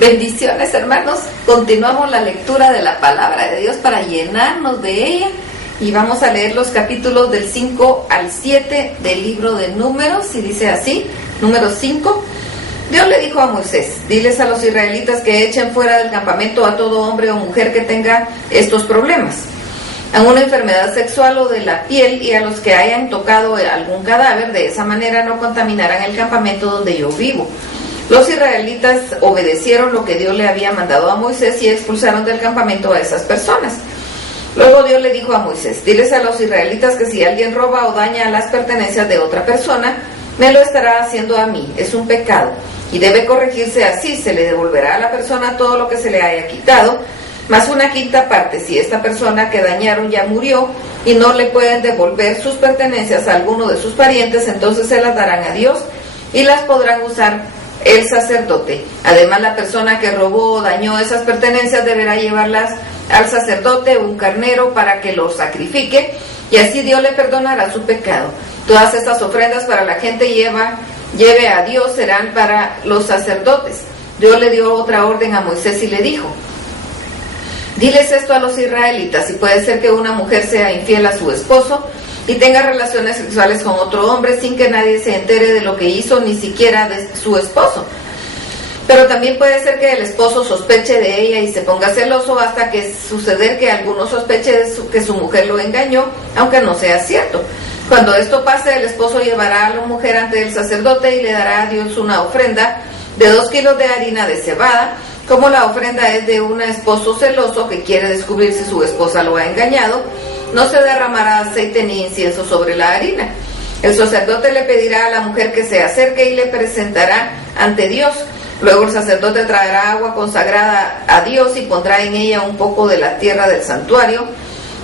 Bendiciones, hermanos. Continuamos la lectura de la palabra de Dios para llenarnos de ella y vamos a leer los capítulos del 5 al 7 del libro de Números, y dice así, número 5. Dios le dijo a Moisés: diles a los israelitas que echen fuera del campamento a todo hombre o mujer que tenga estos problemas, a una enfermedad sexual o de la piel, y a los que hayan tocado algún cadáver. De esa manera no contaminarán el campamento donde yo vivo. Los israelitas obedecieron lo que Dios le había mandado a Moisés y expulsaron del campamento a esas personas. Luego Dios le dijo a Moisés: diles a los israelitas que si alguien roba o daña las pertenencias de otra persona, me lo estará haciendo a mí. Es un pecado y debe corregirse así. Se le devolverá a la persona todo lo que se le haya quitado, más una quinta parte si esta persona que dañaron ya murió y no le pueden devolver sus pertenencias a alguno de sus parientes. Entonces se las darán a Dios y las podrán usar el sacerdote. Además, la persona que robó o dañó esas pertenencias deberá llevarlas al sacerdote, un carnero, para que lo sacrifique, y así Dios le perdonará su pecado. Todas estas ofrendas para la gente lleve a Dios serán para los sacerdotes. Dios le dio otra orden a Moisés y le dijo: diles esto a los israelitas: si puede ser que una mujer sea infiel a su esposo y tenga relaciones sexuales con otro hombre sin que nadie se entere de lo que hizo, ni siquiera de su esposo. Pero también puede ser que el esposo sospeche de ella y se ponga celoso, hasta que suceder que alguno sospeche que su mujer lo engañó, aunque no sea cierto. Cuando esto pase, el esposo llevará a la mujer ante el sacerdote y le dará a Dios una ofrenda de 2 kilos de harina de cebada. Como la ofrenda es de un esposo celoso que quiere descubrir si su esposa lo ha engañado, no se derramará aceite ni incienso sobre la harina. El sacerdote le pedirá a la mujer que se acerque y le presentará ante Dios. Luego el sacerdote traerá agua consagrada a Dios y pondrá en ella un poco de la tierra del santuario.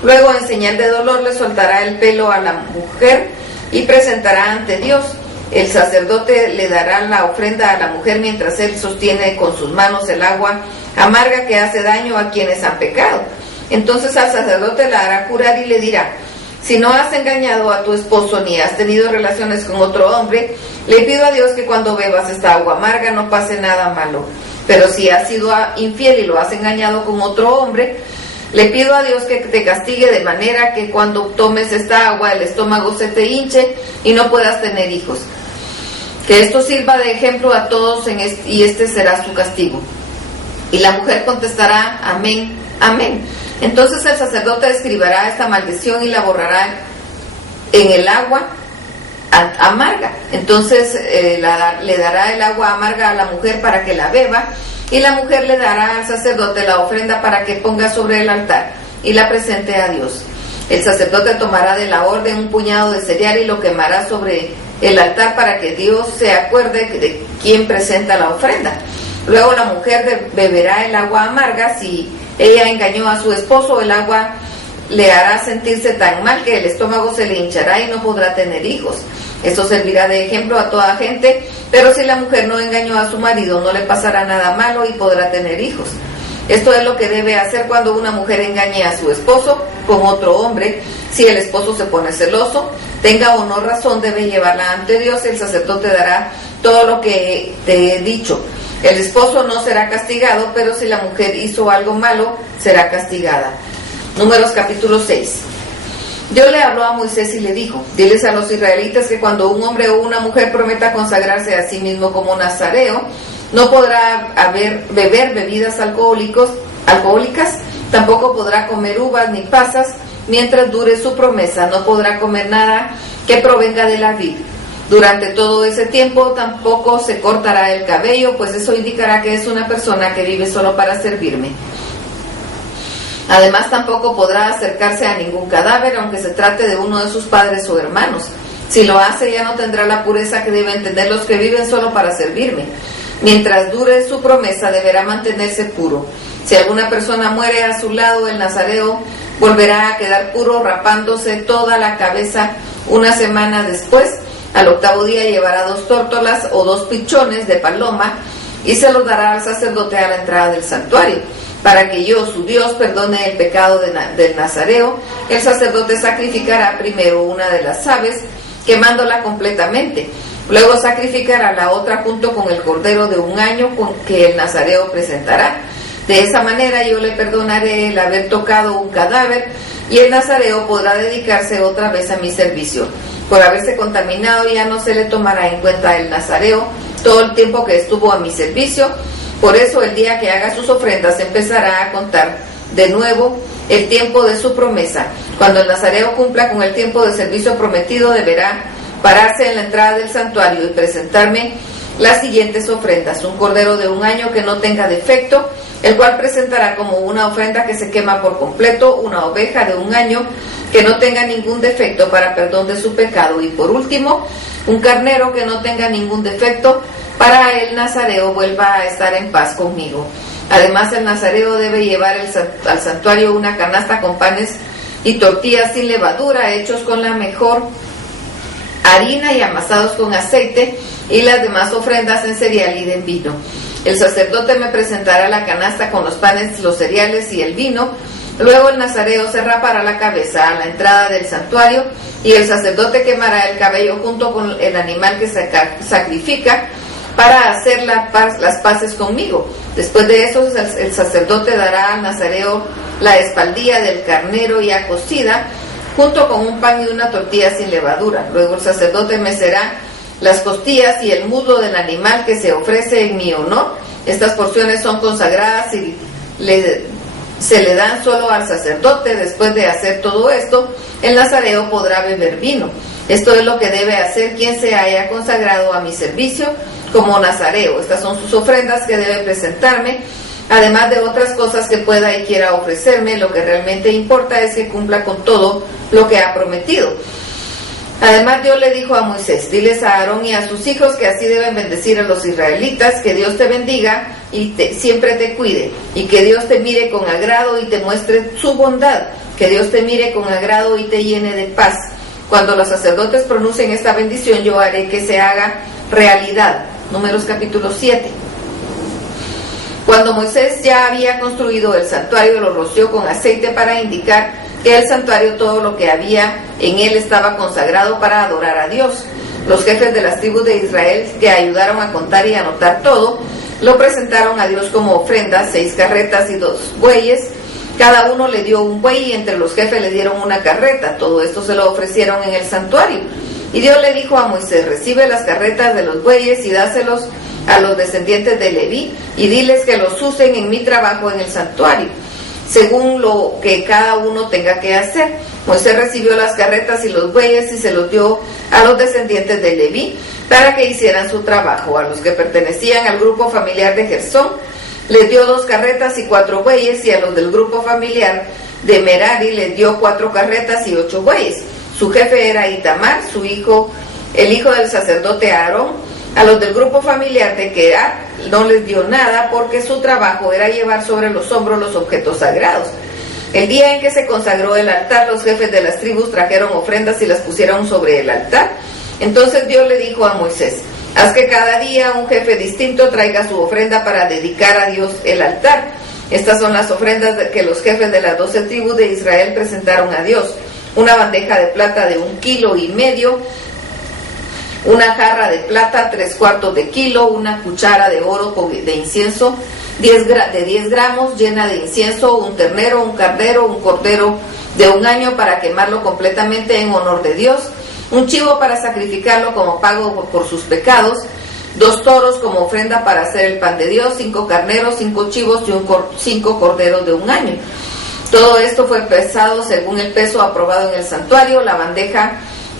Luego, en señal de dolor, le soltará el pelo a la mujer y presentará ante Dios. El sacerdote le dará la ofrenda a la mujer mientras él sostiene con sus manos el agua amarga que hace daño a quienes han pecado. Entonces al sacerdote la hará curar y le dirá: si no has engañado a tu esposo ni has tenido relaciones con otro hombre, le pido a Dios que cuando bebas esta agua amarga no pase nada malo. Pero si has sido infiel y lo has engañado con otro hombre, le pido a Dios que te castigue de manera que cuando tomes esta agua el estómago se te hinche y no puedas tener hijos. Que esto sirva de ejemplo a todos y este será su castigo. Y la mujer contestará: amén, amén. Entonces el sacerdote escribirá esta maldición y la borrará en el agua amarga. Entonces le dará el agua amarga a la mujer para que la beba, y la mujer le dará al sacerdote la ofrenda para que ponga sobre el altar y la presente a Dios. El sacerdote tomará de la orden un puñado de cereal y lo quemará sobre el altar para que Dios se acuerde de quién presenta la ofrenda. Luego la mujer beberá el agua amarga. Si ella engañó a su esposo, el agua le hará sentirse tan mal que el estómago se le hinchará y no podrá tener hijos. Esto servirá de ejemplo a toda gente, pero si la mujer no engañó a su marido, no le pasará nada malo y podrá tener hijos. Esto es lo que debe hacer cuando una mujer engañe a su esposo con otro hombre. Si el esposo se pone celoso, tenga o no razón, debe llevarla ante Dios. El sacerdote dará todo lo que te he dicho. El esposo no será castigado, pero si la mujer hizo algo malo, será castigada. Números capítulo 6. Dios le habló a Moisés y le dijo: diles a los israelitas que cuando un hombre o una mujer prometa consagrarse a sí mismo como nazareo, no podrá beber bebidas alcohólicas, tampoco podrá comer uvas ni pasas mientras dure su promesa. No podrá comer nada que provenga de la vid. Durante todo ese tiempo tampoco se cortará el cabello, pues eso indicará que es una persona que vive solo para servirme. Además, tampoco podrá acercarse a ningún cadáver, aunque se trate de uno de sus padres o hermanos. Si lo hace, ya no tendrá la pureza que deben tener los que viven solo para servirme. Mientras dure su promesa, deberá mantenerse puro. Si alguna persona muere a su lado, el nazareo volverá a quedar puro, rapándose toda la cabeza. Una semana después, al 8º día, llevará 2 tórtolas o 2 pichones de paloma y se los dará al sacerdote a la entrada del santuario. Para que yo, su Dios, perdone el pecado del nazareo, el sacerdote sacrificará primero una de las aves, quemándola completamente. Luego sacrificará la otra junto con el cordero de un año que el nazareo presentará. De esa manera yo le perdonaré el haber tocado un cadáver, y el nazareo podrá dedicarse otra vez a mi servicio. Por haberse contaminado ya no se le tomará en cuenta el nazareo todo el tiempo que estuvo a mi servicio. Por eso el día que haga sus ofrendas empezará a contar de nuevo el tiempo de su promesa. Cuando el nazareo cumpla con el tiempo de servicio prometido, deberá pararse en la entrada del santuario y presentarme las siguientes ofrendas: un cordero de un año que no tenga defecto, el cual presentará como una ofrenda que se quema por completo; una oveja de un año que no tenga ningún defecto para perdón de su pecado; y por último, un carnero que no tenga ningún defecto, para el nazareo vuelva a estar en paz conmigo. Además, el nazareo debe llevar al santuario una canasta con panes y tortillas sin levadura, hechos con la mejor harina y amasados con aceite, y las demás ofrendas en cereal y en vino. El sacerdote me presentará la canasta con los panes, los cereales y el vino. Luego el nazareo se rapará la cabeza a la entrada del santuario, y el sacerdote quemará el cabello junto con el animal que se sacrifica para hacer las paces conmigo. Después de eso, el sacerdote dará al nazareo la espaldilla del carnero ya cocida, junto con un pan y una tortilla sin levadura. Luego el sacerdote mecerá las costillas y el muslo del animal que se ofrece en mi honor. Estas porciones son consagradas y se le dan solo al sacerdote. Después de hacer todo esto, el nazareo podrá beber vino. Esto es lo que debe hacer quien se haya consagrado a mi servicio como nazareo. Estas son sus ofrendas que debe presentarme, además de otras cosas que pueda y quiera ofrecerme. Lo que realmente importa es que cumpla con todo lo que ha prometido. Además, Dios le dijo a Moisés: diles a Aarón y a sus hijos que así deben bendecir a los israelitas. Que Dios te bendiga y siempre te cuide, y que Dios te mire con agrado y te muestre su bondad. Que Dios te mire con agrado y te llene de paz. Cuando los sacerdotes pronuncien esta bendición, yo haré que se haga realidad. Números capítulo 7. Cuando Moisés ya había construido el santuario, lo roció con aceite para indicar que el santuario, todo lo que había en él, estaba consagrado para adorar a Dios. Los jefes de las tribus de Israel, que ayudaron a contar y anotar todo, lo presentaron a Dios como ofrenda: 6 carretas y 2 bueyes. Cada uno le dio un buey, y entre los jefes le dieron una carreta. Todo esto se lo ofrecieron en el santuario. Y Dios le dijo a Moisés: recibe las carretas de los bueyes y dáselos a los descendientes de Leví, y diles que los usen en mi trabajo en el santuario, según lo que cada uno tenga que hacer. Moisés recibió las carretas y los bueyes y se los dio a los descendientes de Leví para que hicieran su trabajo. A los que pertenecían al grupo familiar de Gersón les dio 2 carretas y 4 bueyes, y a los del grupo familiar de Merari les dio 4 carretas y 8 bueyes. Su jefe era Itamar, el hijo del sacerdote Aarón. A los del grupo familiar de Quehat no les dio nada, porque su trabajo era llevar sobre los hombros los objetos sagrados. El día en que se consagró el altar, los jefes de las tribus trajeron ofrendas y las pusieron sobre el altar. Entonces Dios le dijo a Moisés: haz que cada día un jefe distinto traiga su ofrenda para dedicar a Dios el altar. Estas son las ofrendas que los jefes de las 12 tribus de Israel presentaron a Dios: una bandeja de plata de 1,5 kilos, una jarra de plata 3/4 de kilo, una cuchara de oro de incienso de 10 gramos llena de incienso, un ternero, un carnero, un cordero de un año para quemarlo completamente en honor de Dios, un chivo para sacrificarlo como pago por sus pecados, 2 toros como ofrenda para hacer el pan de Dios, 5 carneros, 5 chivos y 5 corderos de un año. Todo esto fue pesado según el peso aprobado en el santuario. La bandeja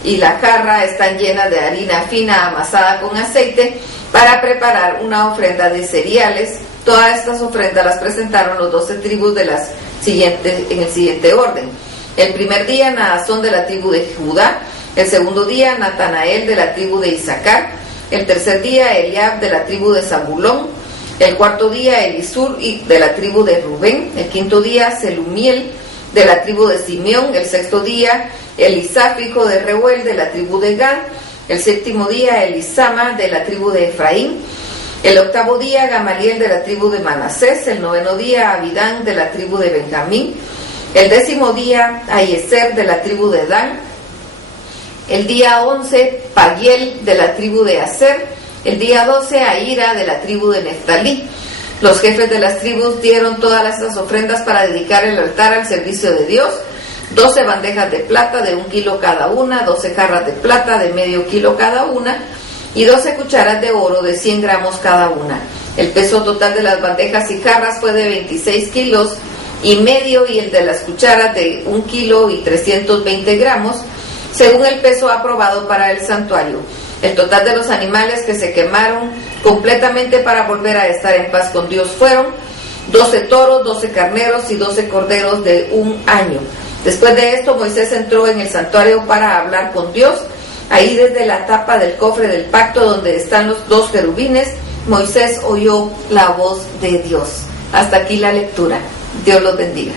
y la jarra están llenas de harina fina amasada con aceite para preparar una ofrenda de cereales. Todas estas ofrendas las presentaron los 12 tribus en el siguiente orden: el primer día, Naasón de la tribu de Judá; el segundo día, Natanael de la tribu de Isaacar; el tercer día, Eliab de la tribu de Zabulón; el cuarto día, Elisur de la tribu de Rubén; el quinto día, Selumiel de la tribu de Simeón; el sexto día, Elisaf hijo de Reuel de la tribu de Gad; el séptimo día, Elisama de la tribu de Efraín; el octavo día, Gamaliel de la tribu de Manasés; el noveno día, Abidán de la tribu de Benjamín; el 10º día, Aiezer de la tribu de Dan; El día 11, Pagiel de la tribu de Aser. El día 12, Ahira de la tribu de Neftalí. Los jefes de las tribus dieron todas estas ofrendas para dedicar el altar al servicio de Dios: 12 bandejas de plata de 1 kilo cada una, 12 jarras de plata de medio kilo cada una, y 12 cucharas de oro de 100 gramos cada una. El peso total de las bandejas y jarras fue de 26 kilos y medio, y el de las cucharas de 1 kilo y 320 gramos, según el peso aprobado para el santuario. El total de los animales que se quemaron completamente para volver a estar en paz con Dios fueron 12 toros, 12 carneros y 12 corderos de 1 año. Después de esto, Moisés entró en el santuario para hablar con Dios. Ahí, desde la tapa del cofre del pacto donde están los 2 querubines, Moisés oyó la voz de Dios. Hasta aquí la lectura. Dios los bendiga.